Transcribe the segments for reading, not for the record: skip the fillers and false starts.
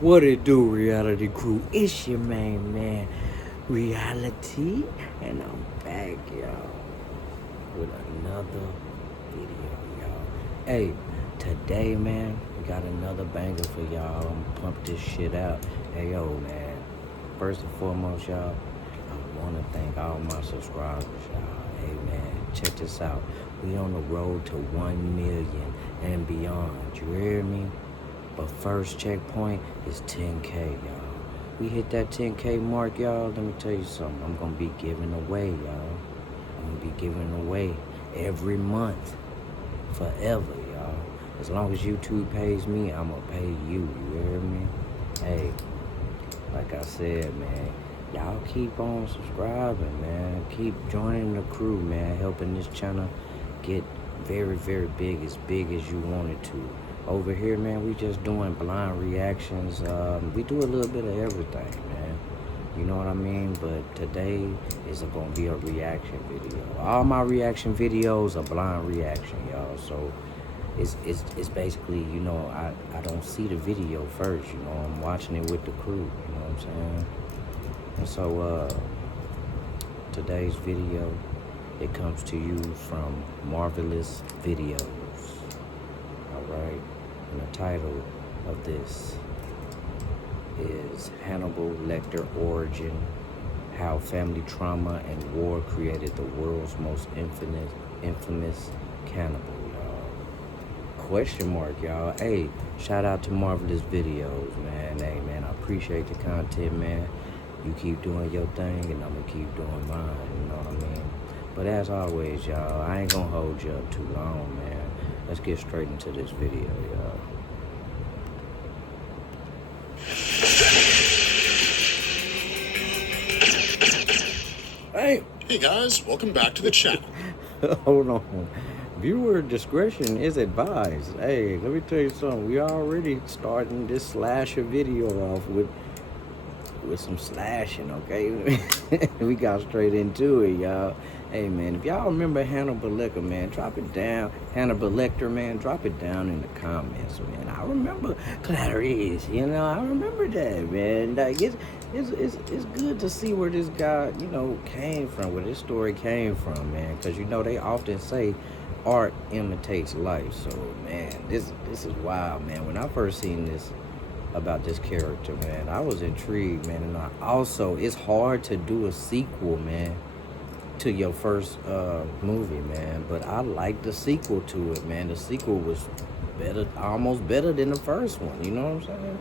What it do, reality crew? It's your main man, Reality, and I'm back, y'all, with another video, y'all. Hey, today, man, we got another banger for y'all. I'm gonna pump this shit out. Hey, yo, man. First and foremost, y'all, I want to thank all my subscribers, y'all. Hey, man, check this out. We on the road to 1 million and beyond. You hear me? But first checkpoint is 10K, y'all. We hit that 10K mark, y'all. Let me tell you something. I'm going to be giving away, y'all. I'm going to be giving away every month, forever, y'all. As long as YouTube pays me, I'm going to pay you. You hear me? Hey, like I said, man, y'all keep on subscribing, man. Keep joining the crew, man. Helping this channel get very, very big as you want it to. Over here, man, we just doing blind reactions. We do a little bit of everything, man. You know what I mean? But today is going to be a reaction video. All my reaction videos are blind reaction, y'all. So it's basically, you know, I don't see the video first. You know, I'm watching it with the crew. You know what I'm saying? And so today's video, it comes to you from Marvelous Videos. All right. And the title of this is Hannibal Lecter Origin: How Family Trauma and War Created the World's Most Infamous Cannibal, y'all. Question mark, y'all. Hey, shout out to Marvelous Videos, man. Hey, man, I appreciate the content, man. You keep doing your thing, and I'm gonna keep doing mine, you know what I mean? But as always, y'all, I ain't gonna hold you up too long, man. Let's get straight into this video, y'all. Hey guys, welcome back to the channel. Hold on. Viewer discretion is advised. Hey, let me tell you something. We already starting this slasher video off with some slashing, okay? We got straight into it, y'all. Hey, man, if y'all remember Hannibal Lecter, man, drop it down. Hannibal Lecter, man, drop it down in the comments, man. I remember Clarice, you know, I remember that, man. Like, it's good to see where this guy, you know, came from, where this story came from, man. Because, you know, they often say art imitates life. So, man, this is wild, man. When I first seen this, about this character, man, I was intrigued, man. And also, it's hard to do a sequel, man, to your first movie, man. But I like the sequel to it, man. The sequel was better, almost better than the first one. You know what I'm saying?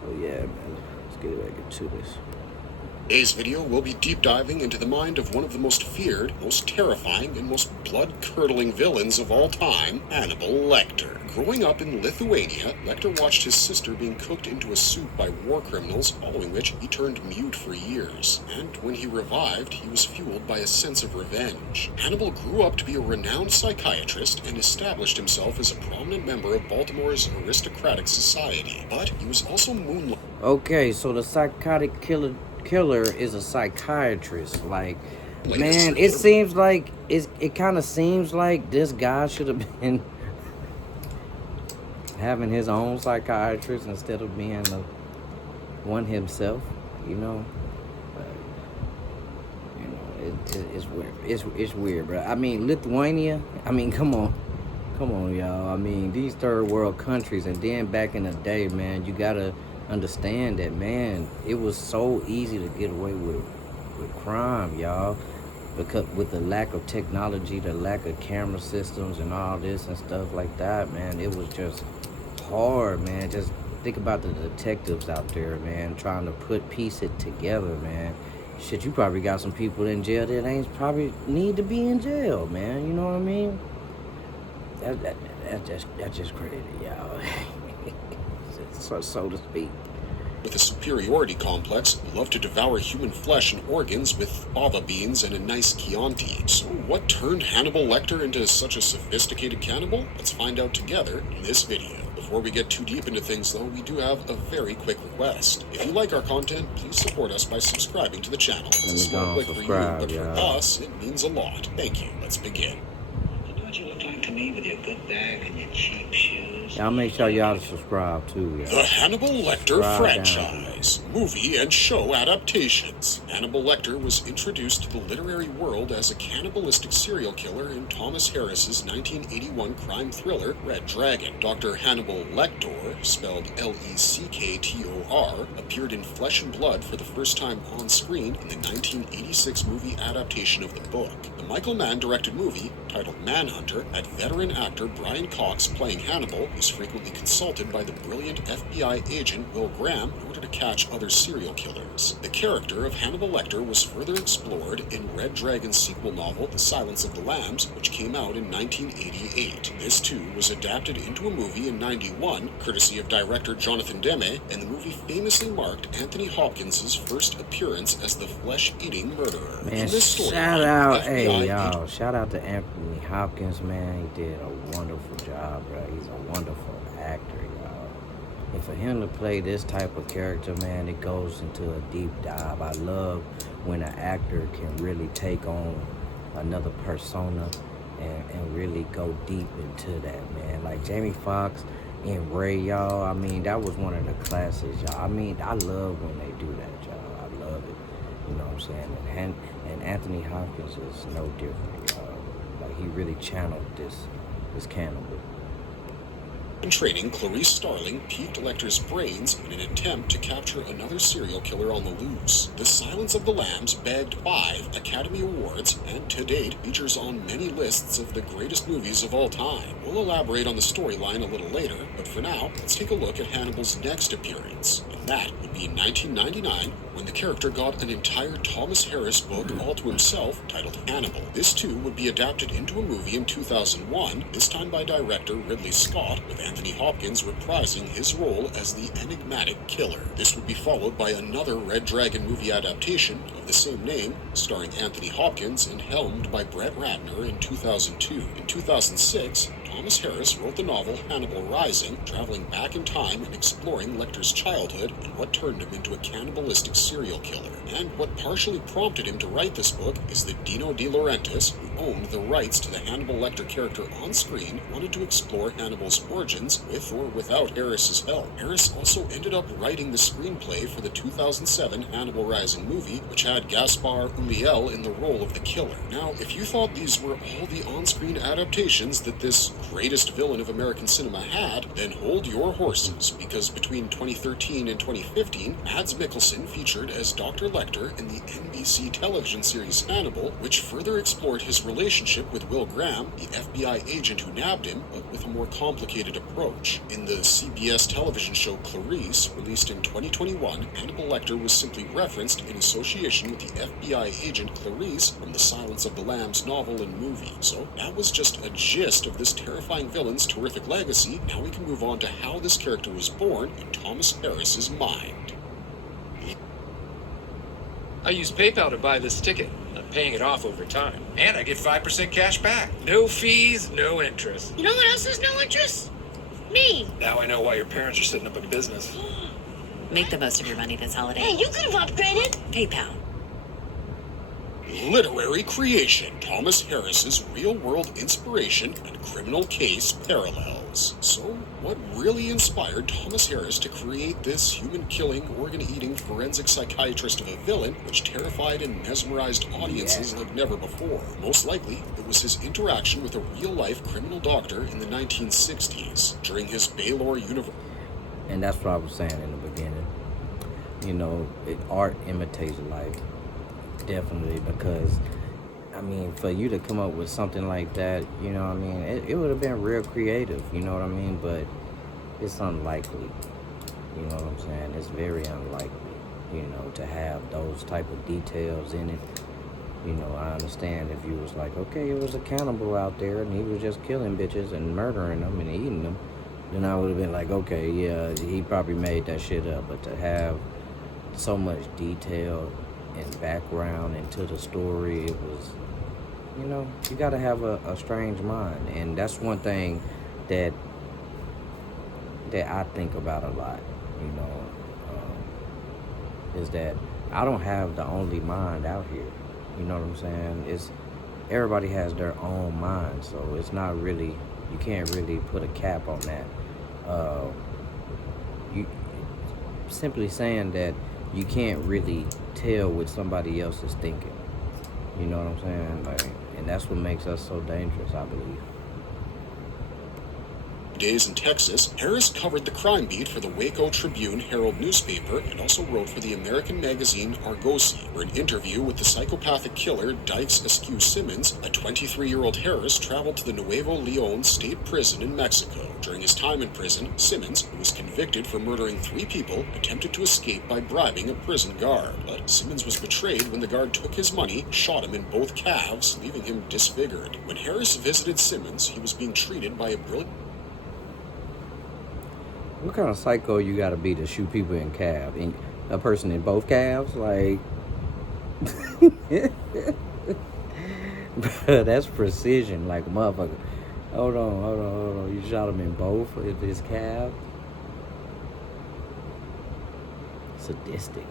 So yeah, man, let's get back into this. Today's video will be deep diving into the mind of one of the most feared, most terrifying, and most blood-curdling villains of all time, Hannibal Lecter. Growing up in Lithuania, Lecter watched his sister being cooked into a soup by war criminals, following which he turned mute for years. And when he revived, he was fueled by a sense of revenge. Hannibal grew up to be a renowned psychiatrist and established himself as a prominent member of Baltimore's aristocratic society. But he was also moonlighting. Okay, so the psychotic killer is a psychiatrist. Like, man, it seems like it kind of seems like this guy should have been having his own psychiatrist instead of being the one himself, you know. But, you know, it's weird. It's weird, bro. I mean, Lithuania. I mean, come on, y'all. I mean, these third world countries, and then back in the day, man, you gotta understand that, man, it was so easy to get away with crime, y'all, because with the lack of technology, the lack of camera systems and all this and stuff like that, man, it was just hard, man. Just think about the detectives out there, man, trying to piece it together, man. Shit, you probably got some people in jail that ain't probably need to be in jail, man. You know what I mean? That's just crazy, y'all. so to speak. With a superiority complex, love to devour human flesh and organs with fava beans and a nice Chianti. So what turned Hannibal Lecter into such a sophisticated cannibal? Let's find out together in this video. Before we get too deep into things though, we do have a very quick request. If you like our content, please support us by subscribing to the channel. It's a small click for you, but for us, it means a lot. Thank you. Let's begin. You know what you look like to me with your good bag and your cheap shoes? Y'all make sure y'all subscribe too, y'all. The Hannibal Lecter Subscribe franchise, movie and show adaptations. Hannibal Lecter was introduced to the literary world as a cannibalistic serial killer in Thomas Harris's 1981 crime thriller, Red Dragon. Dr. Hannibal Lecter, spelled L-E-C-K-T-O-R, appeared in Flesh and Blood for the first time on screen in the 1986 movie adaptation of the book. The Michael Mann-directed movie, titled Manhunter, had veteran actor Brian Cox playing Hannibal, who was frequently consulted by the brilliant FBI agent Will Graham in order to catch other serial killers. The character of Hannibal Lecter was further explored in Red Dragon's sequel novel, The Silence of the Lambs, which came out in 1988. This, too, was adapted into a movie in 91, courtesy of director Jonathan Demme, and the movie famously marked Anthony Hopkins' first appearance as the flesh-eating murderer. Man, shout out, hey, y'all, shout out to Anthony Hopkins, man. He did a wonderful job, bro. He's a wonderful actor, y'all. And for him to play this type of character, man, it goes into a deep dive. I love when an actor can really take on another persona and really go deep into that, man. Like Jamie Foxx and Ray, y'all. I mean, that was one of the classics, y'all. I mean, I love when they do that, y'all. I love it. You know what I'm saying? And Anthony Hopkins is no different, y'all. Like, he really channeled this cannibal. In training, Clarice Starling piqued Lecter's brains in an attempt to capture another serial killer on the loose. The Silence of the Lambs bagged 5 Academy Awards and to date features on many lists of the greatest movies of all time. We'll elaborate on the storyline a little later, but for now, let's take a look at Hannibal's next appearance. And that would be in 1999, when the character got an entire Thomas Harris book all to himself titled Hannibal. This too would be adapted into a movie in 2001, this time by director Ridley Scott, with Anthony Hopkins reprising his role as the enigmatic killer. This would be followed by another Red Dragon movie adaptation of the same name, starring Anthony Hopkins and helmed by Brett Ratner in 2002. In 2006, Thomas Harris wrote the novel Hannibal Rising, traveling back in time and exploring Lecter's childhood and what turned him into a cannibalistic serial killer. And what partially prompted him to write this book is that Dino De Laurentiis, who owned the rights to the Hannibal Lecter character on screen, wanted to explore Hannibal's origins with or without Harris's help. Harris also ended up writing the screenplay for the 2007 Hannibal Rising movie, which had Gaspar Ulliel in the role of the killer. Now, if you thought these were all the on-screen adaptations that this greatest villain of American cinema had, then hold your horses, because between 2013 and 2015, Mads Mikkelsen featured as Dr. Lecter in the NBC television series Hannibal, which further explored his relationship with Will Graham, the FBI agent who nabbed him, but with a more complicated approach. In the CBS television show Clarice, released in 2021, Hannibal Lecter was simply referenced in association with the FBI agent Clarice from the Silence of the Lambs novel and movie. So that was just a gist of this terrifying villain's terrific legacy. Now we can move on to how this character was born in Thomas Harris's mind. I use PayPal to buy this ticket. I'm paying it off over time. And I get 5% cash back. No fees, no interest. You know what else has no interest? Me. Now I know why your parents are setting up a business. Make the most of your money this holiday. Hey, you could have upgraded. PayPal. Literary creation, Thomas Harris's real-world inspiration and criminal case parallels. So, what really inspired Thomas Harris to create this human-killing, organ-eating forensic psychiatrist of a villain which terrified and mesmerized audiences like never before? Most likely, it was his interaction with a real-life criminal doctor in the 1960s, during his Baylor University. And that's what I was saying in the beginning. You know, art imitates life. Definitely, because I mean, for you to come up with something like that, you know what I mean, it would have been real creative, you know what I mean, but it's unlikely, you know what I'm saying, it's very unlikely, you know, to have those type of details in it. You know, I understand if you was like, okay, it was a cannibal out there and he was just killing bitches and murdering them and eating them, then I would have been like, okay, yeah, he probably made that shit up. But to have so much detail and background into the story, it was, you know, you got to have a strange mind. And that's one thing that I think about a lot, you know, is that I don't have the only mind out here. You know what I'm saying? Everybody has their own mind, so it's not really, you can't really put a cap on that. You simply saying that you can't really tell what somebody else is thinking. You know what I'm saying? Like, and that's what makes us so dangerous, I believe. Days in Texas, Harris covered the crime beat for the Waco Tribune Herald newspaper and also wrote for the American magazine Argosy. For an interview with the psychopathic killer Dykes Askew Simmons, a 23-year-old Harris traveled to the Nuevo Leon State Prison in Mexico. During his time in prison, Simmons, who was convicted for murdering 3 people, attempted to escape by bribing a prison guard. But Simmons was betrayed when the guard took his money, shot him in both calves, leaving him disfigured. When Harris visited Simmons, he was being treated by a brilliant... What kind of psycho you gotta be to shoot people in calf? In a person in both calves? Like, bruh, that's precision, like motherfucker. Hold on. You shot him in both of his calves? Sadistic.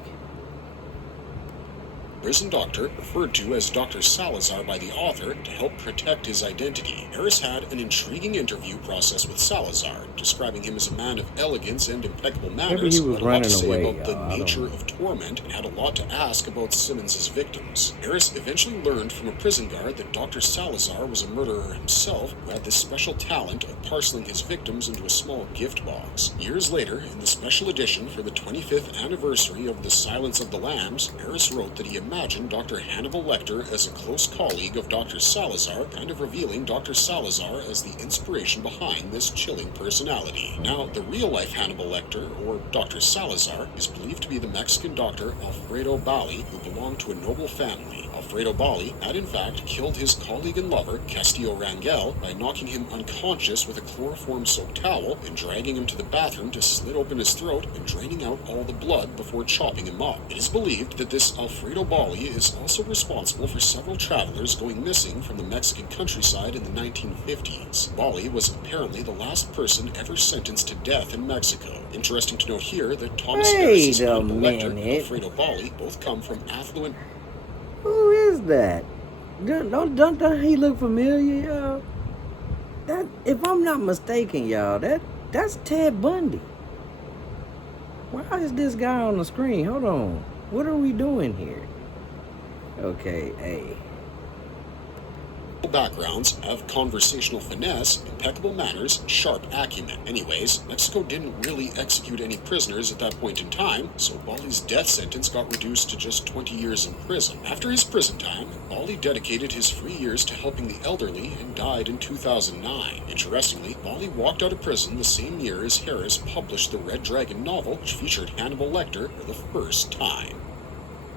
prison doctor, referred to as Dr. Salazar by the author, to help protect his identity. Harris had an intriguing interview process with Salazar, describing him as a man of elegance and impeccable manners, he was had a lot running to say away, about the y'all. I nature don't- of torment, and had a lot to ask about Simmons' victims. Harris eventually learned from a prison guard that Dr. Salazar was a murderer himself, who had this special talent of parceling his victims into a small gift box. Years later, in the special edition for the 25th anniversary of The Silence of the Lambs, Harris wrote that he imagined Dr. Hannibal Lecter as a close colleague of Dr. Salazar, kind of revealing Dr. Salazar as the inspiration behind this chilling personality. Now, the real-life Hannibal Lecter, or Dr. Salazar, is believed to be the Mexican doctor Alfredo Bali, who belonged to a noble family. Alfredo Bali had in fact killed his colleague and lover, Castillo Rangel, by knocking him unconscious with a chloroform-soaked towel and dragging him to the bathroom to slit open his throat and draining out all the blood before chopping him up. It is believed that this Alfredo Bali is also responsible for several travelers going missing from the Mexican countryside in the 1950s. Bali was apparently the last person ever sentenced to death in Mexico. Interesting to note here that Thomas Harris's Wait a Hannibal Lecter and minute. Alfredo Bali both come from affluent... Who is that? Don't he look familiar, y'all? That, if I'm not mistaken, y'all, that's Ted Bundy. Why is this guy on the screen? Hold on. What are we doing here? Okay, hey. backgrounds have conversational finesse, impeccable manners, sharp acumen. Anyways, Mexico didn't really execute any prisoners at that point in time, so Bali's death sentence got reduced to just 20 years in prison. After his prison time, Bali dedicated his free years to helping the elderly and died in 2009. Interestingly, Bali walked out of prison the same year as Harris published the Red Dragon novel, which featured Hannibal Lecter for the first time.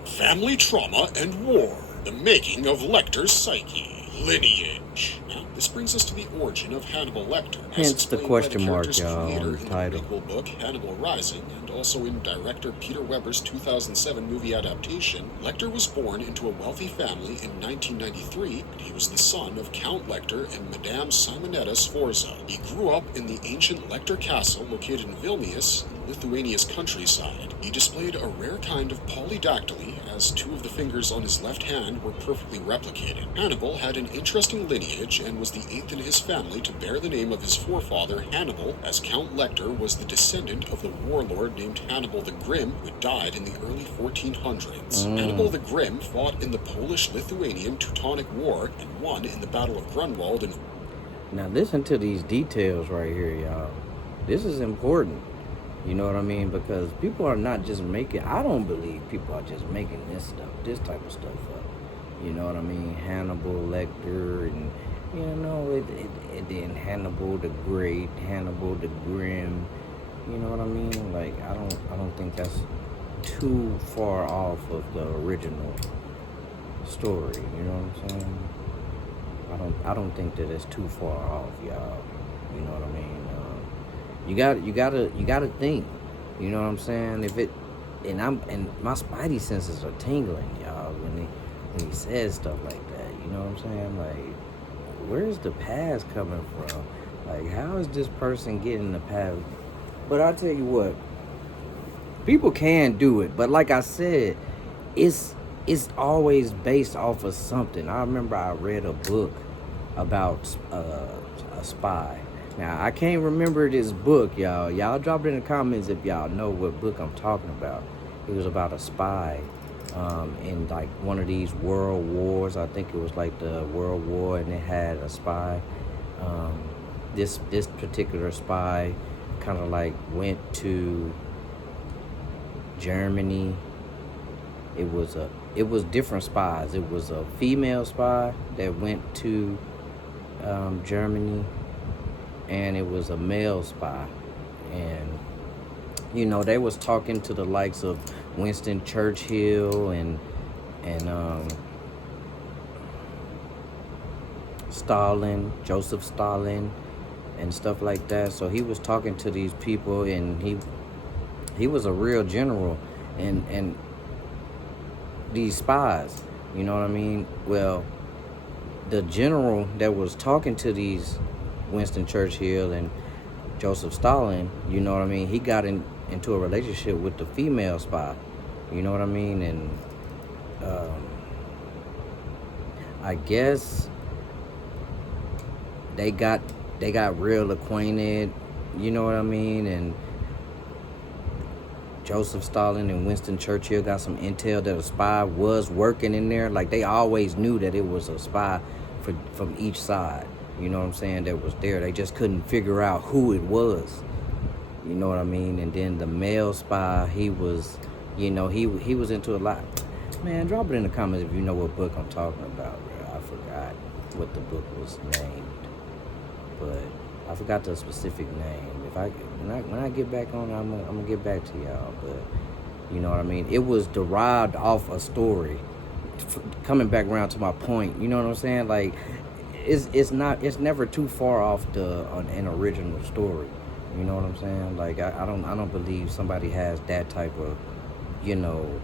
Family trauma and war. The making of Lecter's psyche. Lineage. Now, this brings us to the origin of Hannibal Lecter. as Hence the explained by question mark, character's y'all, creator on the in title. The prequel book, Hannibal Rising, and also in director Peter Weber's 2007 movie adaptation, Lecter was born into a wealthy family in 1993, and he was the son of Count Lecter and Madame Simonetta Sforza. He grew up in the ancient Lecter Castle located in Vilnius, in Lithuania's countryside. He displayed a rare kind of polydactyly, as two of the fingers on his left hand were perfectly replicated. Hannibal had an interesting lineage and was the 8th in his family to bear the name of his forefather Hannibal, as Count Lecter was the descendant of the warlord named Hannibal the Grim, who died in the early 1400s. Hannibal the Grim fought in the Polish-Lithuanian Teutonic War and won in the Battle of Grunwald in... Now listen to these details right here, y'all. This is important. You know what I mean? Because people are not just making... I don't believe people are just making this type of stuff up. You know what I mean? Hannibal Lecter and, you know, it then Hannibal the Great, Hannibal the Grim. You know what I mean? Like, I don't think that's too far off of the original story. You know what I'm saying? I don't think that it's too far off, y'all. You know what I mean? You gotta think. You know what I'm saying? And my spidey senses are tingling, y'all, when he says stuff like that. You know what I'm saying? Like, where's the past coming from? Like, how is this person getting the past? But I'll tell you what, people can do it, but like I said, it's always based off of something. I remember I read a book about a spy, Now, I can't remember this book, y'all. Y'all drop it in the comments if y'all know what book I'm talking about. It was about a spy in like one of these world wars. I think it was like the World War, and it had a spy. This particular spy kind of like went to Germany. It was different spies. It was a female spy that went to Germany, and it was a male spy. And you know, they was talking to the likes of Winston Churchill and Stalin, Joseph Stalin, and stuff like that. So he was talking to these people, and he was a real general, and these spies, you know what I mean? Well, the general that was talking to these Winston Churchill and Joseph Stalin, you know what I mean, he got into a relationship with the female spy, you know what I mean? And I guess they got real acquainted, you know what I mean? And Joseph Stalin and Winston Churchill got some intel that a spy was working in there. Like, they always knew that it was a spy from each side, you know what I'm saying, that was there. They just couldn't figure out who it was, you know what I mean? And then the male spy, he was, you know, he was into a lot. Man, drop it in the comments if you know what book I'm talking about, bro. I forgot what the book was named, but I forgot the specific name. When I get back on, I'm gonna get back to y'all. But you know what I mean. It was derived off a story. Coming back around to my point, you know what I'm saying. Like, it's never too far off an original story. You know what I'm saying. Like, I don't believe somebody has that type of, you know,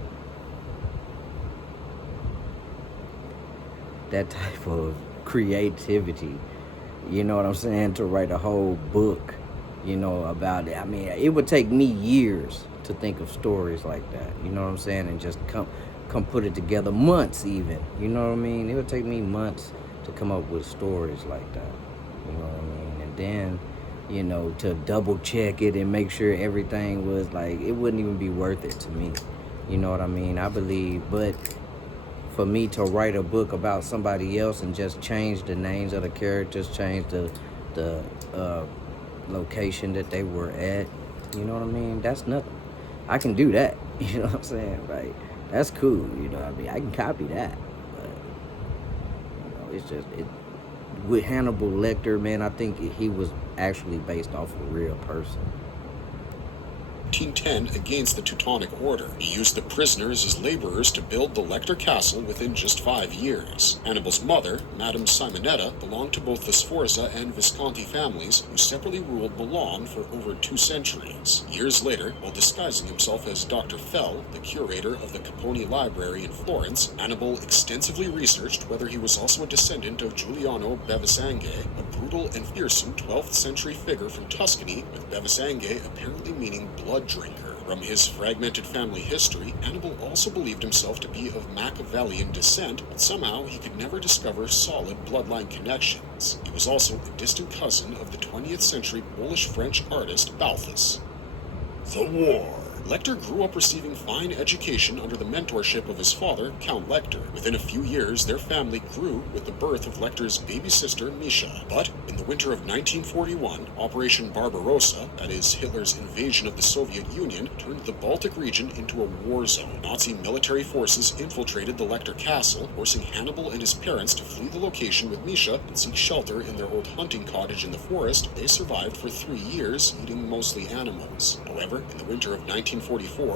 that type of creativity. You know what I'm saying, to write a whole book, you know, about it. I mean, it would take me years to think of stories like that, you know what I'm saying, and just come put it together, months even, you know what I mean. It would take me months to come up with stories like that, you know what I mean. And then, you know, to double check it and make sure everything was like, it wouldn't even be worth it to me, you know what I mean. I believe, but for me to write a book about somebody else and just change the names of the characters, change the location that they were at, you know what I mean, that's nothing. I can do that, you know what I'm saying, right? That's cool, you know what I mean. I can copy that, but you know, it's just with Hannibal Lecter, man, I think he was actually based off a real person. 1910 against the Teutonic Order. He used the prisoners as laborers to build the Lecter Castle within just 5 years. Hannibal's mother, Madame Simonetta, belonged to both the Sforza and Visconti families, who separately ruled Milan for over 2 centuries. Years later, while disguising himself as Dr. Fell, the curator of the Capponi Library in Florence, Hannibal extensively researched whether he was also a descendant of Giuliano Bevisanghe, a brutal and fearsome 12th century figure from Tuscany, with Bevisanghe apparently meaning blood drinker. From his fragmented family history, Hannibal also believed himself to be of Machiavellian descent, but somehow he could never discover solid bloodline connections. He was also a distant cousin of the 20th century Polish-French artist Balthus. The War. Lecter grew up receiving fine education under the mentorship of his father, Count Lecter. Within a few years, their family grew with the birth of Lecter's baby sister, Misha. But in the winter of 1941, Operation Barbarossa, that is Hitler's invasion of the Soviet Union, turned the Baltic region into a war zone. Nazi military forces infiltrated the Lecter castle, forcing Hannibal and his parents to flee the location with Misha and seek shelter in their old hunting cottage in the forest. They survived for 3 years, eating mostly animals. However, in the winter of 1944,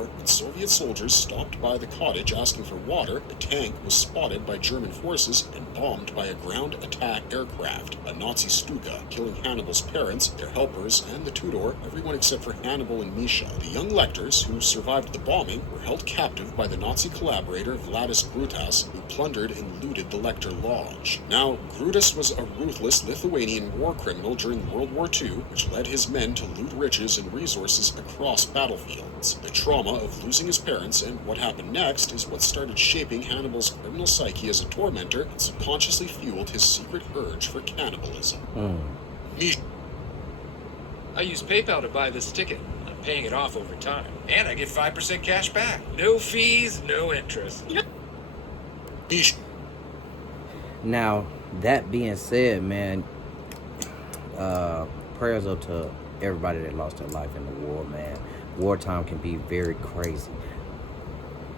when Soviet soldiers stopped by the cottage asking for water, a tank was spotted by German forces and bombed by a ground attack aircraft, a Nazi Stuka, killing Hannibal's parents, their helpers, and the Tudor, everyone except for Hannibal and Misha. The young Lecters, who survived the bombing, were held captive by the Nazi collaborator Vladis Grutas, who plundered and looted the Lecter Lodge. Now, Grutas was a ruthless Lithuanian war criminal during World War II, which led his men to loot riches and resources across battlefields. The trauma of losing his parents and what happened next is what started shaping Hannibal's criminal psyche as a tormentor and subconsciously fueled his secret urge for cannibalism. I use PayPal to buy this ticket. I'm paying it off over time. And I get 5% cash back. No fees, no interest. Misha Now, that being said, man, prayers up to everybody that lost their life in the war, man. Wartime can be very crazy.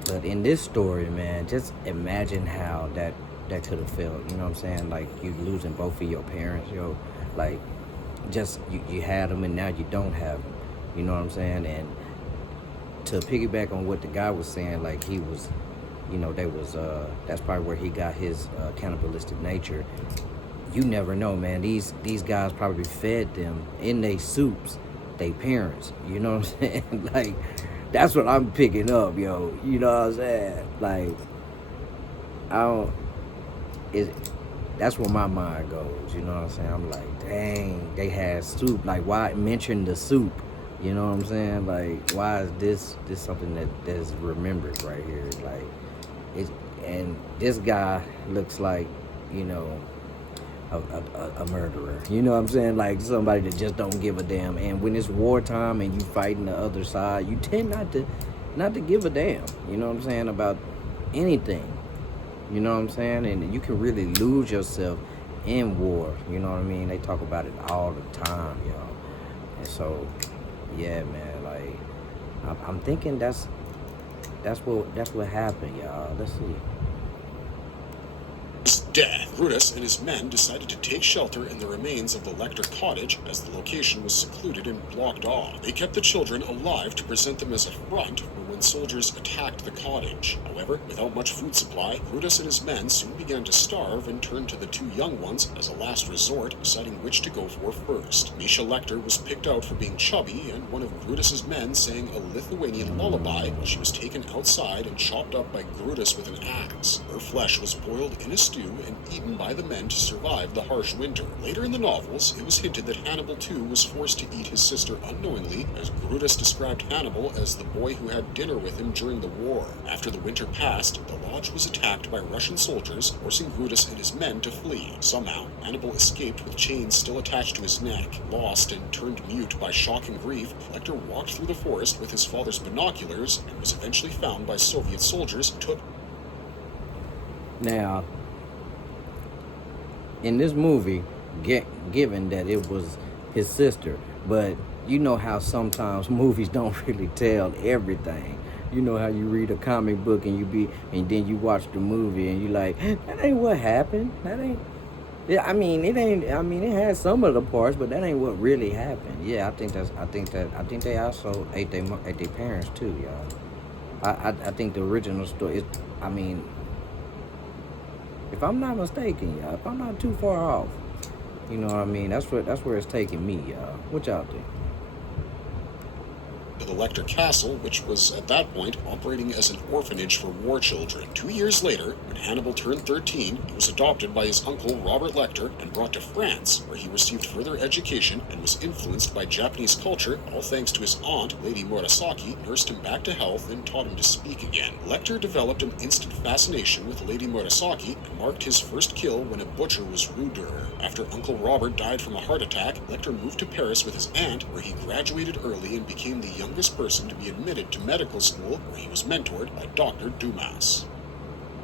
But in this story, man, just imagine how that could have felt. You know what I'm saying? Like, you losing both of your parents, yo. Like, just, you had them and now you don't have them. You know what I'm saying? And to piggyback on what the guy was saying, like, he was, you know, that's probably where he got his cannibalistic nature. You never know, man. These guys probably fed them in their soups, they parents. You know what I'm saying? Like, that's what I'm picking up, yo. You know what I'm saying? Like, that's where my mind goes. You know what I'm saying? I'm like, dang, they had soup. Like, why mention the soup? You know what I'm saying? Like, why is this something that is remembered right here? Like, and this guy looks like, you know, a murderer. You know what I'm saying? Like, somebody that just don't give a damn. And when it's wartime and you fighting the other side, you tend not to give a damn. You know what I'm saying? About anything. You know what I'm saying? And you can really lose yourself in war. You know what I mean? They talk about it all the time, y'all. And so, yeah, man. Like, I'm thinking that's what happened, y'all. Let's see. death, Brutus and his men decided to take shelter in the remains of the Lecter cottage, as the location was secluded and blocked off. They kept the children alive to present them as a front for when soldiers attacked the cottage. However, without much food supply, Brutus and his men soon began to starve and turned to the two young ones as a last resort, deciding which to go for first. Misha Lecter was picked out for being chubby, and one of Brutus's men sang a Lithuanian lullaby while she was taken outside and chopped up by Brutus with an axe. Her flesh was boiled in a stew and eaten by the men to survive the harsh winter. Later in the novels, it was hinted that Hannibal too was forced to eat his sister unknowingly, as Brutus described Hannibal as the boy who had dinner with him during the war. After the winter passed, the lodge was attacked by Russian soldiers, forcing Brutus and his men to flee. Somehow, Hannibal escaped with chains still attached to his neck. Lost and turned mute by shock and grief, Lecter walked through the forest with his father's binoculars and was eventually found by Soviet soldiers who took. Now, in this movie, given that it was his sister, but you know how sometimes movies don't really tell everything. You know how you read a comic book and then you watch the movie and you like, that ain't what happened. That ain't. Yeah, I mean, it ain't. I mean, it has some of the parts, but that ain't what really happened. Yeah, I think they also ate their parents too, y'all. I think the original story is. I mean, if I'm not mistaken, y'all, if I'm not too far off, you know what I mean? That's where it's taking me, y'all. What y'all think? To the Lecter Castle, which was at that point operating as an orphanage for war children. 2 years later, when Hannibal turned 13, he was adopted by his uncle Robert Lecter and brought to France, where he received further education and was influenced by Japanese culture, all thanks to his aunt, Lady Murasaki, nursed him back to health and taught him to speak again. Lecter developed an instant fascination with Lady Murasaki and marked his first kill when a butcher was rude to her. After Uncle Robert died from a heart attack, Lecter moved to Paris with his aunt, where he graduated early and became the youngest person to be admitted to medical school, where he was mentored by Dr. Dumas.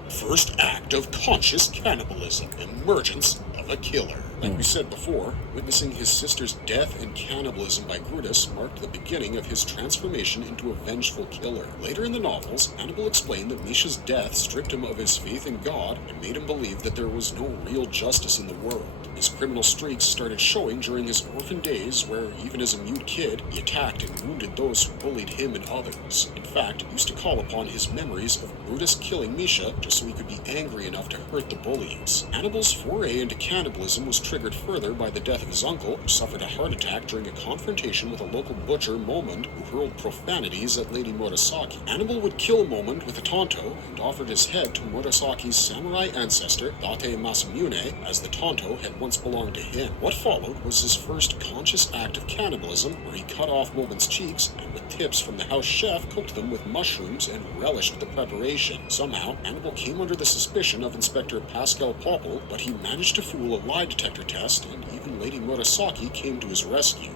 First act of conscious cannibalism, emergence of a killer. Like we said before, witnessing his sister's death and cannibalism by Brutus marked the beginning of his transformation into a vengeful killer. Later in the novels, Hannibal explained that Misha's death stripped him of his faith in God and made him believe that there was no real justice in the world. His criminal streaks started showing during his orphan days, where, even as a mute kid, he attacked and wounded those who bullied him and others. In fact, he used to call upon his memories of Brutus killing Misha just so he could be angry enough to hurt the bullies. Hannibal's foray into cannibalism was triggered further by the death of his uncle, who suffered a heart attack during a confrontation with a local butcher, Momund, who hurled profanities at Lady Murasaki. Hannibal would kill Momund with a tonto and offered his head to Murasaki's samurai ancestor, Date Masamune, as the tonto had once belonged to him. What followed was his first conscious act of cannibalism, where he cut off Momund's cheeks and with tips from the house chef cooked them with mushrooms and relished the preparation. Somehow, Hannibal came under the suspicion of Inspector Pascal Popple, but he managed to fool a lie detector test, and even Lady Murasaki came to his rescue.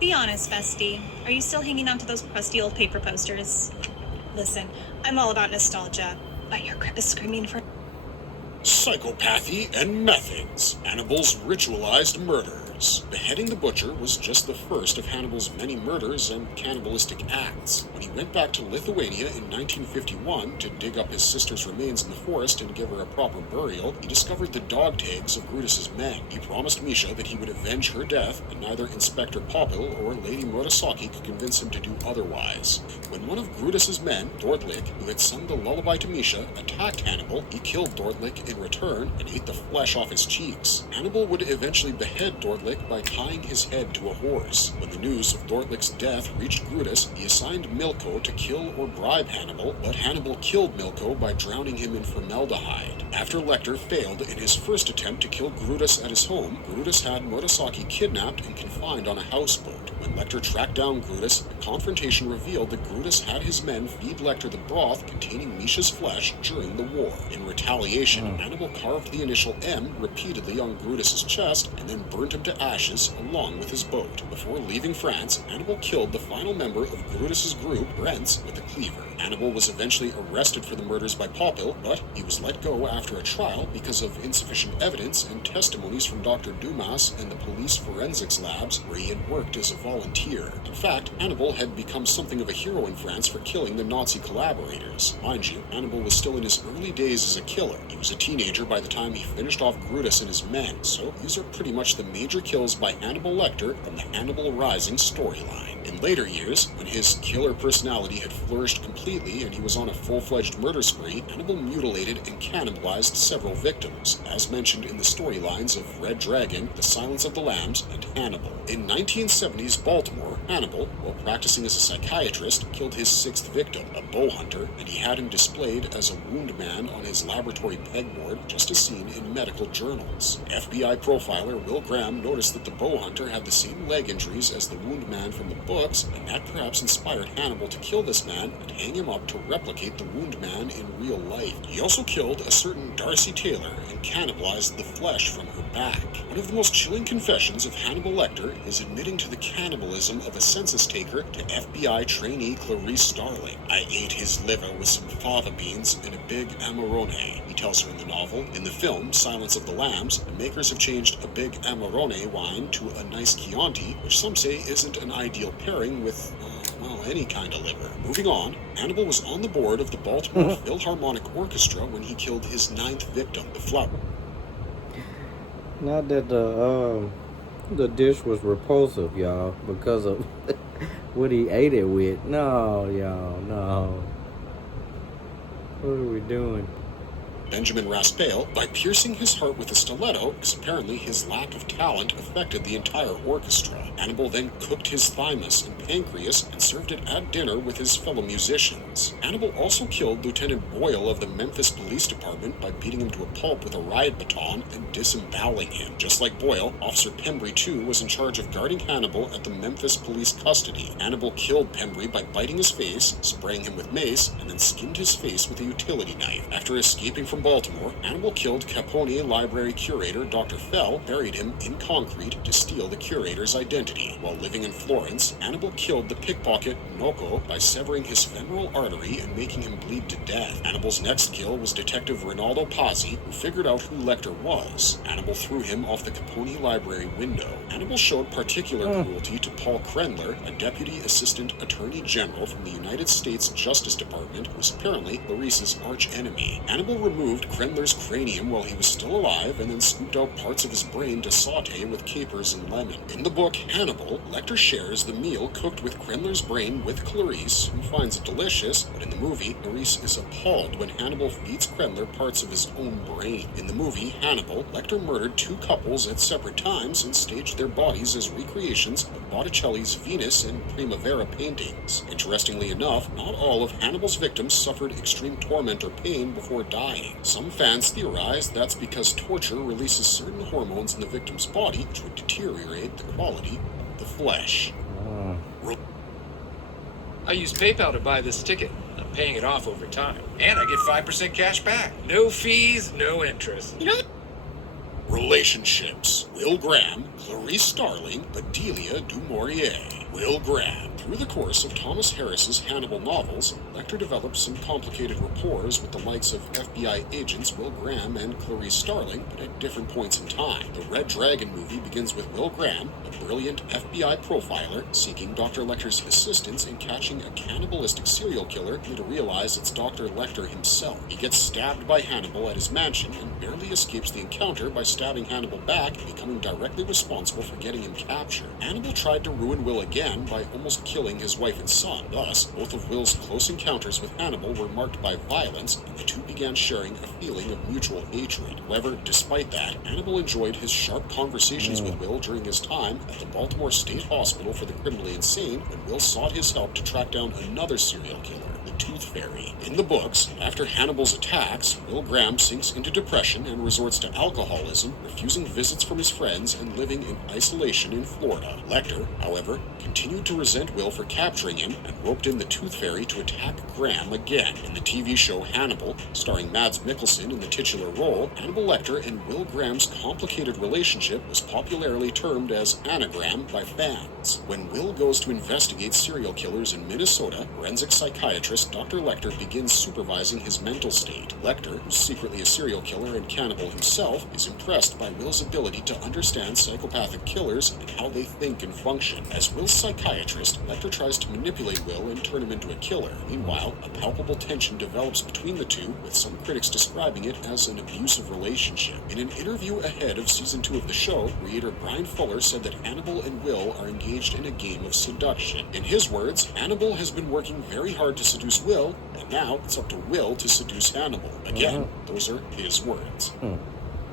Be honest, bestie. Are you still hanging on to those crusty old paper posters? Listen, I'm all about nostalgia, but your grip is screaming for... Psychopathy and methods. Hannibal's ritualized murders. Beheading the butcher was just the first of Hannibal's many murders and cannibalistic acts. When he went back to Lithuania in 1951 to dig up his sister's remains in the forest and give her a proper burial, he discovered the dog tags of Brutus's men. He promised Misha that he would avenge her death, and neither Inspector Popil or Lady Murasaki could convince him to do otherwise. When one of Brutus's men, Dordlik, who had sung the lullaby to Misha, attacked Hannibal, he killed Dordlik in return and ate the flesh off his cheeks. Hannibal would eventually behead Dordlik by tying his head to a horse. When the news of Dordlik's death reached Brutus, he assigned Milko to kill or bribe Hannibal, but Hannibal killed Milko by drowning him in formaldehyde. After Lecter failed in his first attempt to kill Brutus at his home, Brutus had Murasaki kidnapped and confined on a houseboat. When Lecter tracked down Brutus, the confrontation revealed that Brutus had his men feed Lecter the broth containing Misha's flesh during the war. In retaliation, Hannibal carved the initial M repeatedly on Brutus's chest and then burned him to ashes along with his boat. Before leaving France, Hannibal killed the final member of Brutus's group, Brents, with a cleaver. Hannibal was eventually arrested for the murders by Popil, but he was let go after a trial because of insufficient evidence and testimonies from Dr. Dumas and the police forensics labs where he had worked as a volunteer. In fact, Hannibal had become something of a hero in France for killing the Nazi collaborators. Mind you, Hannibal was still in his early days as a killer. He was a teenager by the time he finished off Brutus and his men, so these are pretty much the major kills by Hannibal Lecter from the Hannibal Rising storyline. In later years, when his killer personality had flourished completely and he was on a full-fledged murder spree, Hannibal mutilated and cannibalized several victims, as mentioned in the storylines of Red Dragon, The Silence of the Lambs, and Hannibal. In 1970s Baltimore, Hannibal, while practicing as a psychiatrist, killed his sixth victim, a bow hunter, and he had him displayed as a wound man on his laboratory pegboard, just as seen in medical journals. FBI profiler Will Graham noticed that the bow hunter had the same leg injuries as the wound man from the books, and that perhaps inspired Hannibal to kill this man and hang him up to replicate the wound man in real life. He also killed a certain Darcy Taylor and cannibalized the flesh from her back. One of the most chilling confessions of Hannibal Lecter is admitting to the cannibalism of a census taker to FBI trainee Clarice Starling. "I ate his liver with some fava beans and a big Amarone," he tells her in the novel. In the film, Silence of the Lambs, the makers have changed a big Amarone wine to a nice Chianti, which some say isn't an ideal pairing with, any kind of liver. Moving on, Hannibal was on the board of the Baltimore Philharmonic Orchestra when he killed his ninth victim, the flower. Not that the dish was repulsive, y'all, because of what he ate it with. No, y'all, no. What are we doing? Benjamin Raspail by piercing his heart with a stiletto, because apparently his lack of talent affected the entire orchestra. Hannibal then cooked his thymus and pancreas and served it at dinner with his fellow musicians. Hannibal also killed Lieutenant Boyle of the Memphis Police Department by beating him to a pulp with a riot baton and disemboweling him. Just like Boyle, Officer Pembry too was in charge of guarding Hannibal at the Memphis police custody. Hannibal killed Pembry by biting his face, spraying him with mace, and then skinned his face with a utility knife. After escaping from Baltimore, Hannibal killed Capone library curator Dr. Fell, buried him in concrete to steal the curator's identity. While living in Florence, Hannibal killed the pickpocket Noco by severing his femoral artery and making him bleed to death. Hannibal's next kill was Detective Rinaldo Pazzi, who figured out who Lecter was. Hannibal threw him off the Capone library window. Hannibal showed particular cruelty to Paul Krendler, a deputy assistant attorney general from the United States Justice Department, who was apparently Clarice's arch-enemy. Hannibal removed Krendler's cranium while he was still alive and then scooped out parts of his brain to saute with capers and lemon. In the book Hannibal, Lecter shares the meal cooked with Krendler's brain with Clarice, who finds it delicious, but in the movie, Clarice is appalled when Hannibal feeds Krendler parts of his own brain. In the movie Hannibal, Lecter murdered two couples at separate times and staged their bodies as recreations of Botticelli's Venus and Primavera paintings. Interestingly enough, not all of Hannibal's victims suffered extreme torment or pain before dying. Some fans theorize that's because torture releases certain hormones in the victim's body which would deteriorate the quality of the flesh. I used PayPal to buy this ticket. I'm paying it off over time. And I get 5% cash back. No fees, no interest. You know, Relationships. Will Graham, Clarice Starling, Bedelia du Maurier. Will Graham. Through the course of Thomas Harris's Hannibal novels, Lecter developed some complicated rapport with the likes of FBI agents Will Graham and Clarice Starling, but at different points in time. The Red Dragon movie begins with Will Graham, a brilliant FBI profiler, seeking Dr. Lecter's assistance in catching a cannibalistic serial killer, only to realize it's Dr. Lecter himself. He gets stabbed by Hannibal at his mansion and barely escapes the encounter by stabbing Hannibal back, becoming directly responsible for getting him captured. Hannibal tried to ruin Will again by almost killing his wife and son. Thus, both of Will's close encounters with Hannibal were marked by violence, and the two began sharing a feeling of mutual hatred. However, despite that, Hannibal enjoyed his sharp conversations with Will during his time at the Baltimore State Hospital for the Criminally Insane, when Will sought his help to track down another serial killer, the Tooth Fairy. In the books, after Hannibal's attacks, Will Graham sinks into depression and resorts to alcoholism, refusing visits from his friends and living in isolation in Florida. Lecter, however, continued to resent Will for capturing him and roped in the Tooth Fairy to attack Graham again. In the TV show Hannibal, starring Mads Mikkelsen in the titular role, Hannibal Lecter and Will Graham's complicated relationship was popularly termed as anagram by fans. When Will goes to investigate serial killers in Minnesota, forensic psychiatrist Dr. Lecter begins supervising his mental state. Lecter, who's secretly a serial killer and cannibal himself, is impressed by Will's ability to understand psychopathic killers and how they think and function. As Will's psychiatrist, Lecter tries to manipulate Will and turn him into a killer. Meanwhile, a palpable tension develops between the two, with some critics describing it as an abusive relationship. In an interview ahead of season 2 of the show, creator Brian Fuller said that Hannibal and Will are engaged in a game of seduction. In his words, Hannibal has been working very hard to seduce Will, and now it's up to Will to seduce Hannibal. Again, those are his words.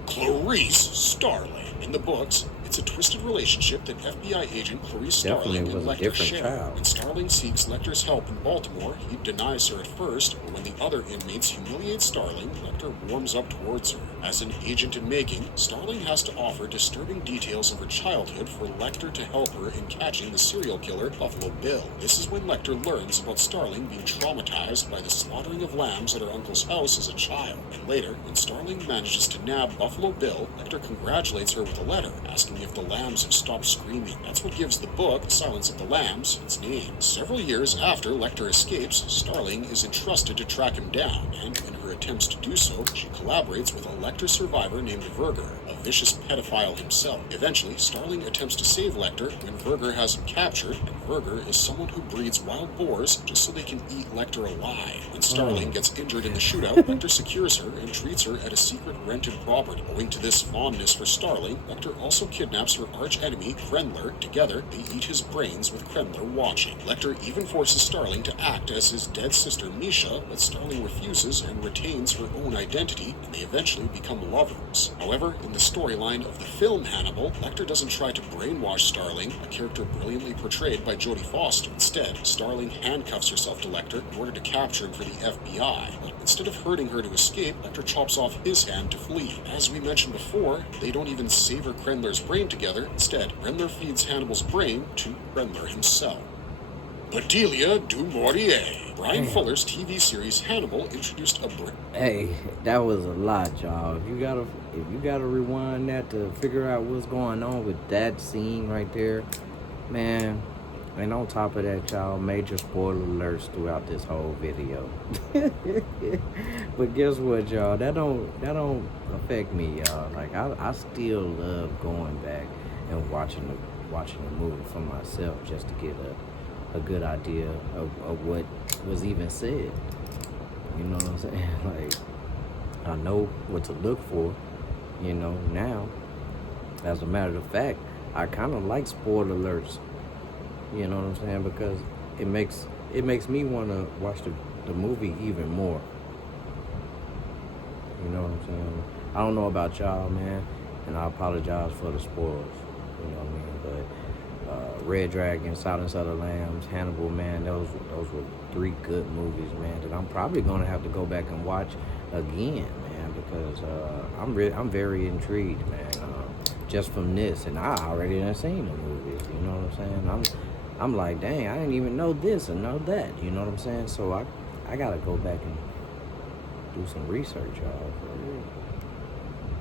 Clarice Starling. In the books, it's a twisted relationship that FBI agent Clarice Starling and Lecter share. When Starling seeks Lecter's help in Baltimore, he denies her at first, but when the other inmates humiliate Starling, Lecter warms up towards her. As an agent in making, Starling has to offer disturbing details of her childhood for Lecter to help her in catching the serial killer Buffalo Bill. This is when Lecter learns about Starling being traumatized by the slaughtering of lambs at her uncle's house as a child. And later, when Starling manages to nab Buffalo Bill, Lecter congratulates her with a letter, asking if the lambs have stopped screaming. That's what gives the book, Silence of the Lambs, its name. Several years after Lecter escapes, Starling is entrusted to track him down, and in her attempts to do so, she collaborates with a Lecter survivor named Verger, a vicious pedophile himself. Eventually, Starling attempts to save Lecter when Verger has him captured, and Verger is someone who breeds wild boars just so they can eat Lecter alive. When Starling gets injured in the shootout, Lecter secures her and treats her at a secret rented property. Owing to this fondness for Starling, Lecter also kidnaps her arch-enemy, Krendler. Together, they eat his brains with Krendler watching. Lecter even forces Starling to act as his dead sister Misha, but Starling refuses and retains her own identity, and they eventually become lovers. However, in the storyline of the film Hannibal, Lecter doesn't try to brainwash Starling, a character brilliantly portrayed by Jodie Foster. Instead, Starling handcuffs herself to Lecter in order to capture him for the FBI. But instead of hurting her to escape, Lecter chops off his hand to flee. As we mentioned before, they don't even savor Krendler's brain together. Instead, Krendler feeds Hannibal's brain to Krendler himself. Bedelia du Maurier. Brian Fuller's TV series Hannibal introduced a Hey, that was a lot, y'all. If you gotta rewind that to figure out what's going on with that scene right there, man. And on top of that, y'all, major spoiler alerts throughout this whole video. But guess what, y'all? That don't affect me, y'all. Like I still love going back and watching the movie for myself just to get a good idea of what was even said. You know what I'm saying? Like, I know what to look for, you know, now. As a matter of fact, I kind of like spoiler alerts. You know what I'm saying? Because it makes me want to watch the movie even more. You know what I'm saying? I don't know about y'all, man, and I apologize for the spoilers. You know what I mean? But Red Dragon, Silence of the Lambs, Hannibal, man, those were 3 good movies, man, that I'm probably gonna have to go back and watch again, man, because I'm very intrigued, man, just from this, and I already done seen the movies. You know what I'm saying? I'm like, dang, I didn't even know this and know that. You know what I'm saying? So I gotta go back and do some research, y'all. For real.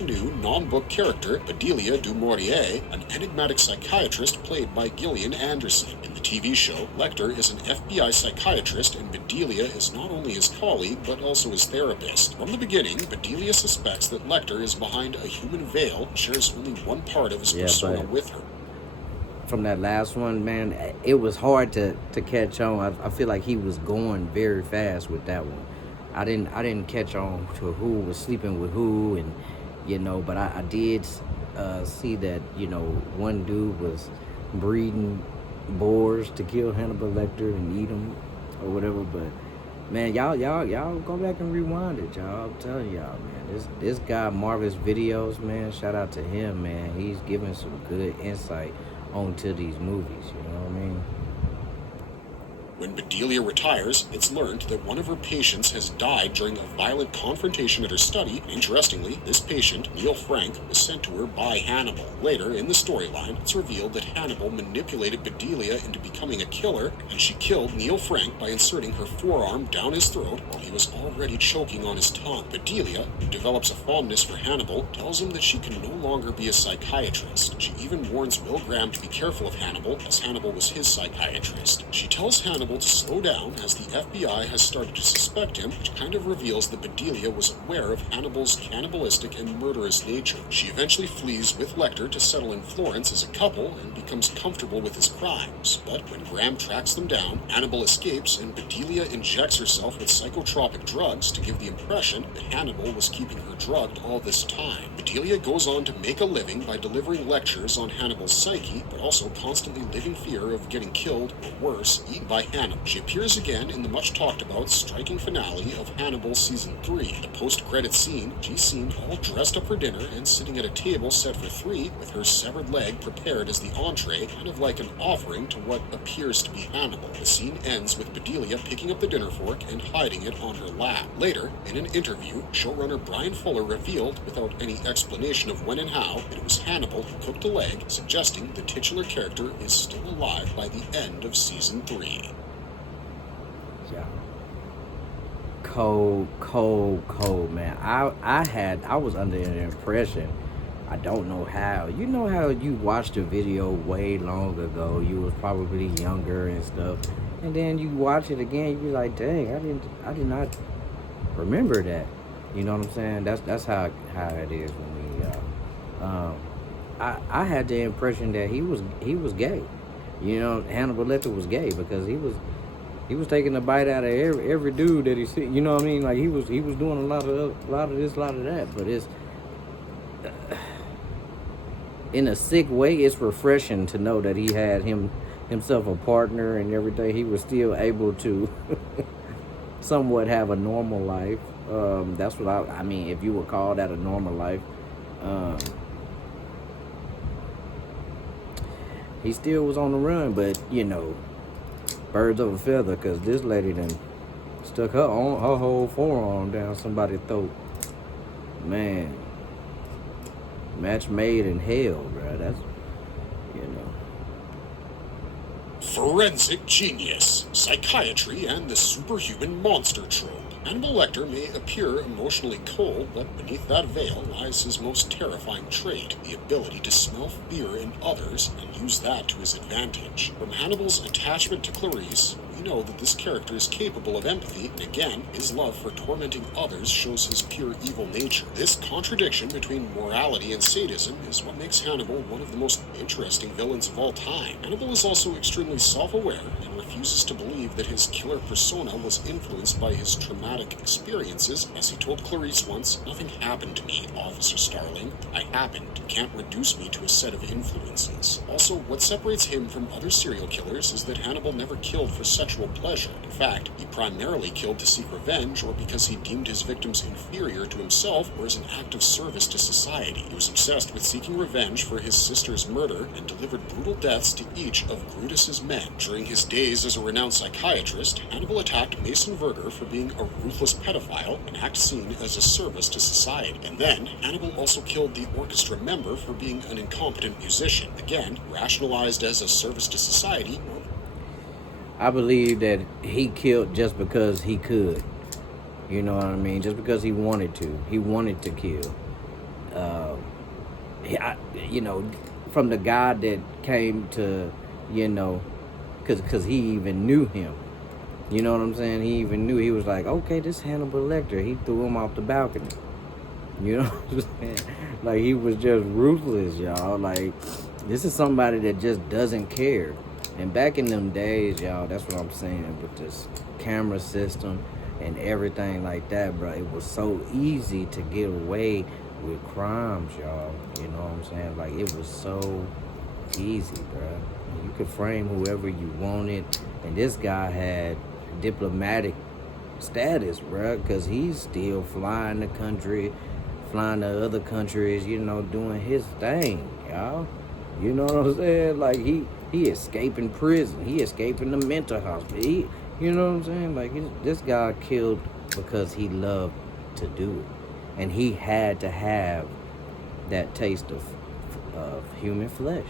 new non-book character, Bedelia du Maurier, an enigmatic psychiatrist played by Gillian Anderson. In the TV show, Lecter is an FBI psychiatrist and Bedelia is not only his colleague, but also his therapist. From the beginning, Bedelia suspects that Lecter is behind a human veil and shares only one part of his persona with her. From that last one, man, it was hard to catch on. I feel like he was going very fast with that one. I didn't catch on to who was sleeping with who, and but I did see that one dude was breeding boars to kill Hannibal Lecter and eat them or whatever. But man, y'all go back and rewind it, y'all. I'm telling y'all, man, this guy Marvel's Videos, man, shout out to him, man. He's giving some good insight onto these movies, you know what I mean? When Bedelia retires, it's learned that one of her patients has died during a violent confrontation at her study. Interestingly, this patient, Neil Frank, was sent to her by Hannibal. Later, in the storyline, it's revealed that Hannibal manipulated Bedelia into becoming a killer, and she killed Neil Frank by inserting her forearm down his throat while he was already choking on his tongue. Bedelia, who develops a fondness for Hannibal, tells him that she can no longer be a psychiatrist. She even warns Will Graham to be careful of Hannibal, as Hannibal was his psychiatrist. She tells Hannibal to slow down as the FBI has started to suspect him, which kind of reveals that Bedelia was aware of Hannibal's cannibalistic and murderous nature. She eventually flees with Lecter to settle in Florence as a couple and becomes comfortable with his crimes. But when Graham tracks them down, Hannibal escapes and Bedelia injects herself with psychotropic drugs to give the impression that Hannibal was keeping her drugged all this time. Bedelia goes on to make a living by delivering lectures on Hannibal's psyche, but also constantly living fear of getting killed or worse, eaten by Hannibal. She appears again in the much-talked-about striking finale of Hannibal Season 3. The post-credit scene, she's seen all dressed up for dinner and sitting at a table set for 3 with her severed leg prepared as the entree, kind of like an offering to what appears to be Hannibal. The scene ends with Bedelia picking up the dinner fork and hiding it on her lap. Later, in an interview, showrunner Brian Fuller revealed, without any explanation of when and how, that it was Hannibal who cooked the leg, suggesting the titular character is still alive by the end of Season 3. Yeah. Cold, man. I was under the impression, I don't know how. You know how you watched a video way long ago, you was probably younger and stuff, and then you watch it again, you be like, dang, I did not remember that. You know what I'm saying? That's how it is when we I had the impression that he was gay. Hannibal Lecter was gay because he was taking a bite out of every dude that he see. You know what I mean? Like he was doing a lot of this, a lot of that. But it's in a sick way. It's refreshing to know that he had himself a partner and everything. He was still able to somewhat have a normal life. That's what I mean. If you would call that a normal life. He still was on the run, but birds of a feather, because this lady done stuck her whole forearm down somebody's throat. Man, match made in hell, bro. That's Forensic genius, psychiatry, and the superhuman monster trope. Hannibal Lecter may appear emotionally cold, but beneath that veil lies his most terrifying trait, the ability to smell fear in others and use that to his advantage. From Hannibal's attachment to Clarice, we know that this character is capable of empathy, and again, his love for tormenting others shows his pure evil nature. This contradiction between morality and sadism is what makes Hannibal one of the most interesting villains of all time. Hannibal is also extremely self-aware and refuses to believe that his killer persona was influenced by his traumatic experiences. As he told Clarice once, "Nothing happened to me, Officer Starling. I happened. Can't reduce me to a set of influences." Also, what separates him from other serial killers is that Hannibal never killed for sexual pleasure. In fact, he primarily killed to seek revenge or because he deemed his victims inferior to himself or as an act of service to society. He was obsessed with seeking revenge for his sister's murder and delivered brutal deaths to each of Brutus's men. During his days as a renowned psychiatrist, Hannibal attacked Mason Verger for being a ruthless pedophile, an act seen as a service to society. And then, Hannibal also killed the orchestra member for being an incompetent musician, again, rationalized as a service to society. I believe that he killed just because he could. You know what I mean? Just because he wanted to. He wanted to kill. you know, from the guy that came to, you know, cause he even knew him. You know what I'm saying? He even knew. He was like, okay, this Hannibal Lecter. He threw him off the balcony. You know what I'm saying? Like, he was just ruthless, y'all. Like, this is somebody that just doesn't care. And back in them days, y'all, that's what I'm saying, with this camera system and everything like that, bro, it was so easy to get away with crimes, y'all. You know what I'm saying? Like, it was so easy, bro. You could frame whoever you wanted. And this guy had diplomatic status, bro, because he's still flying the country, flying to other countries, you know, doing his thing, y'all. You know what I'm saying? Like, he escaping prison. He escaping the mental hospital. You know what I'm saying? Like, this guy killed because he loved to do it. And he had to have that taste of human flesh.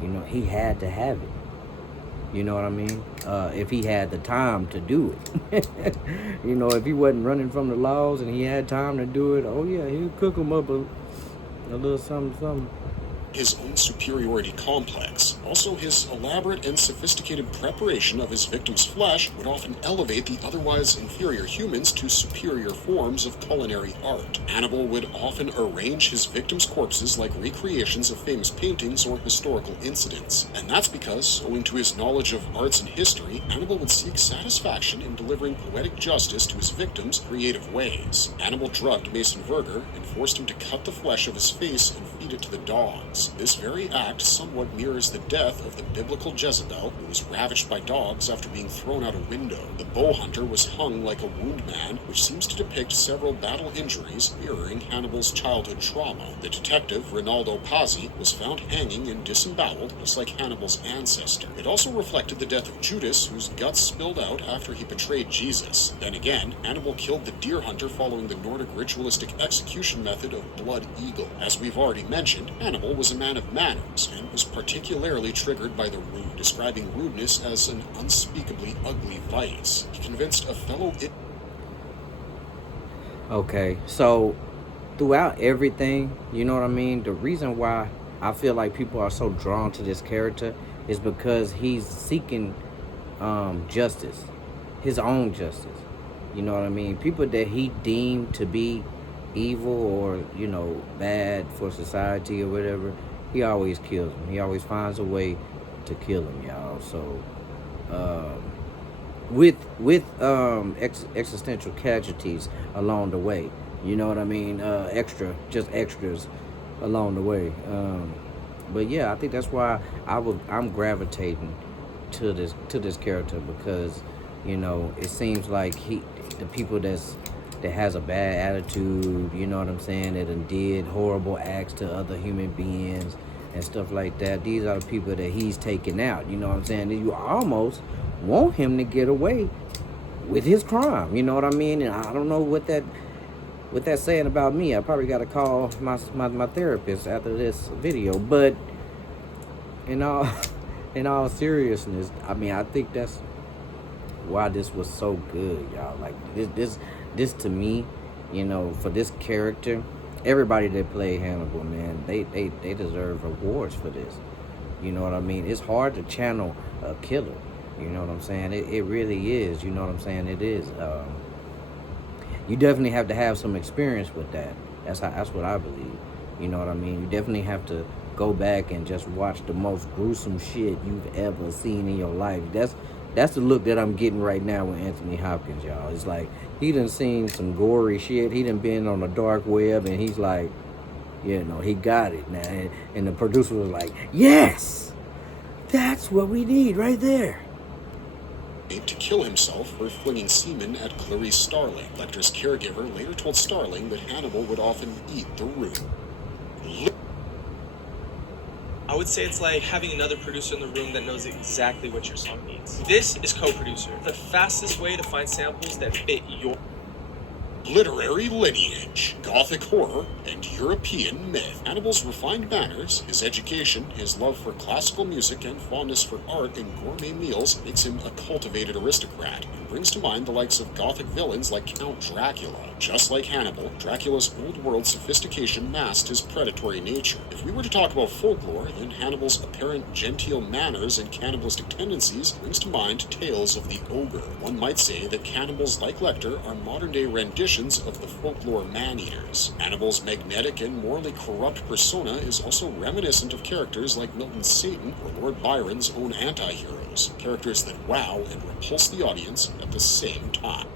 You know, he had to have it. You know what I mean? If he had the time to do it. You know, if he wasn't running from the laws and he had time to do it, oh yeah, he'd cook him up a little something. His own superiority complex, also his elaborate and sophisticated preparation of his victim's flesh, would often elevate the otherwise inferior humans to superior forms of culinary art. Hannibal would often arrange his victims' corpses like recreations of famous paintings or historical incidents. And that's because, owing to his knowledge of arts and history, Hannibal would seek satisfaction in delivering poetic justice to his victims' creative ways. Hannibal drugged Mason Verger and forced him to cut the flesh of his face and feed it to the dogs. This very act somewhat mirrors the death of the biblical Jezebel, who was ravished by dogs after being thrown out a window. The bow hunter was hung like a wound man, which seems to depict several battle injuries mirroring Hannibal's childhood trauma. The detective, Rinaldo Pazzi, was found hanging and disemboweled, just like Hannibal's ancestor. It also reflected the death of Judas, whose guts spilled out after he betrayed Jesus. Then again, Hannibal killed the deer hunter following the Nordic ritualistic execution method of blood eagle. As we've already mentioned, Hannibal was a man of manners and was particularly triggered by the rude, describing rudeness as an unspeakably ugly vice. He convinced a fellow Okay, so throughout everything, you know what I mean? The reason why I feel like people are so drawn to this character is because he's seeking justice, his own justice. You know what I mean? People that he deemed to be evil or, you know, bad for society or whatever, he always kills them. He always finds a way to kill them, y'all. So with existential casualties along the way, you know what I mean? Extras along the way. But yeah, I think that's why I'm gravitating to this character, because, you know, it seems like the people that has a bad attitude, you know what I'm saying, that did horrible acts to other human beings and stuff like that, these are the people that he's taking out, you know what I'm saying? And you almost want him to get away with his crime, you know what I mean? And I don't know what that's saying about me. I probably got to call my therapist after this video, but in all seriousness, I mean, I think that's why this was so good, y'all. Like, this to me, you know, for this character, everybody that played Hannibal, man, they deserve awards for this. You know what I mean? It's hard to channel a killer. You know what I'm saying? It really is. You know what I'm saying? It is. You definitely have to have some experience with that. That's what I believe. You know what I mean? You definitely have to go back and just watch the most gruesome shit you've ever seen in your life. That's the look that I'm getting right now with Anthony Hopkins, y'all. It's like, he done seen some gory shit. He done been on the dark web, and he's like, you know, he got it now. And the producer was like, yes, that's what we need right there. to kill himself for flinging semen at Clarice Starling. Lecter's caregiver later told Starling that Hannibal would often eat the room. I would say it's like having another producer in the room that knows exactly what your song needs. This is co-producer. The fastest way to find samples that fit your... Literary lineage, Gothic horror, and European myth. Hannibal's refined manners, his education, his love for classical music, and fondness for art and gourmet meals makes him a cultivated aristocrat, and brings to mind the likes of Gothic villains like Count Dracula. Just like Hannibal, Dracula's old-world sophistication masked his predatory nature. If we were to talk about folklore, then Hannibal's apparent genteel manners and cannibalistic tendencies brings to mind tales of the ogre. One might say that cannibals like Lecter are modern-day renditions of the folklore man-eaters. Hannibal's magnetic and morally corrupt persona is also reminiscent of characters like Milton's Satan or Lord Byron's own anti-heroes, characters that wow and repulse the audience at the same time.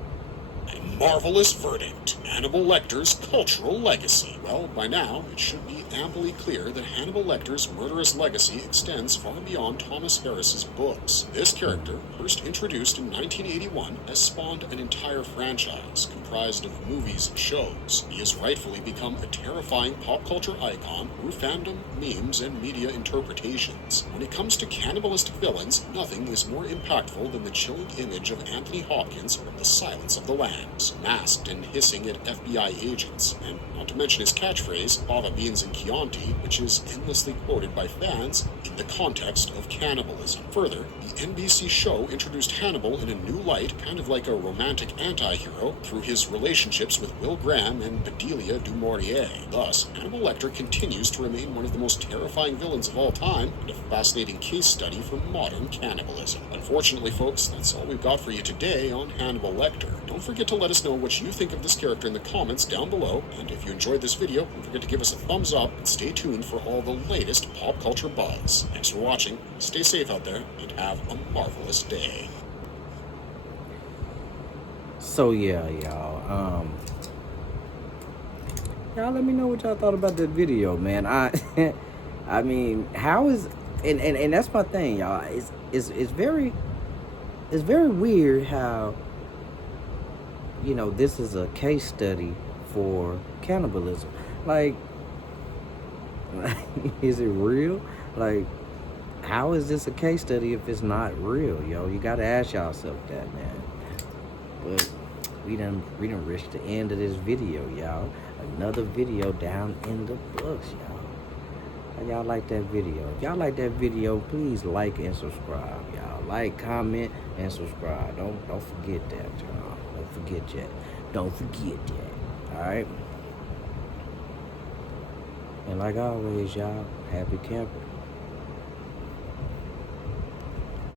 A marvelous verdict. Hannibal Lecter's cultural legacy. Well, by now, it should be amply clear that Hannibal Lecter's murderous legacy extends far beyond Thomas Harris's books. This character, first introduced in 1981, has spawned an entire franchise comprised of movies and shows. He has rightfully become a terrifying pop culture icon through fandom, memes, and media interpretations. When it comes to cannibalistic villains, nothing is more impactful than the chilling image of Anthony Hopkins from The Silence of the Lambs, masked and hissing at FBI agents, and not to mention his catchphrase, Fava Beans and Chianti, which is endlessly quoted by fans in the context of cannibalism. Further, the NBC show introduced Hannibal in a new light, kind of like a romantic anti-hero, through his relationships with Will Graham and Bedelia du Maurier. Thus, Hannibal Lecter continues to remain one of the most terrifying villains of all time, and a fascinating case study for modern cannibalism. Unfortunately, folks, that's all we've got for you today on Hannibal Lecter. Don't forget to let us know what you think of this character in the comments down below, and if you enjoyed this video, don't forget to give us a thumbs up and stay tuned for all the latest pop culture buzz. Thanks for watching, stay safe out there, and have a marvelous day. So yeah, y'all. Y'all let me know what y'all thought about that video, man. I mean, how is and that's my thing, y'all. It's very weird how, you know, this is a case study for cannibalism. Like, is it real? Like, how is this a case study if it's not real, yo? You gotta ask yourself that, man. But we done reached the end of this video, y'all. Another video down in the books, y'all. How y'all like that video? If y'all like that video, please like and subscribe, y'all. Like, comment, and subscribe. Don't forget that, y'all. Don't forget that. Alright? And like always, y'all, happy camping.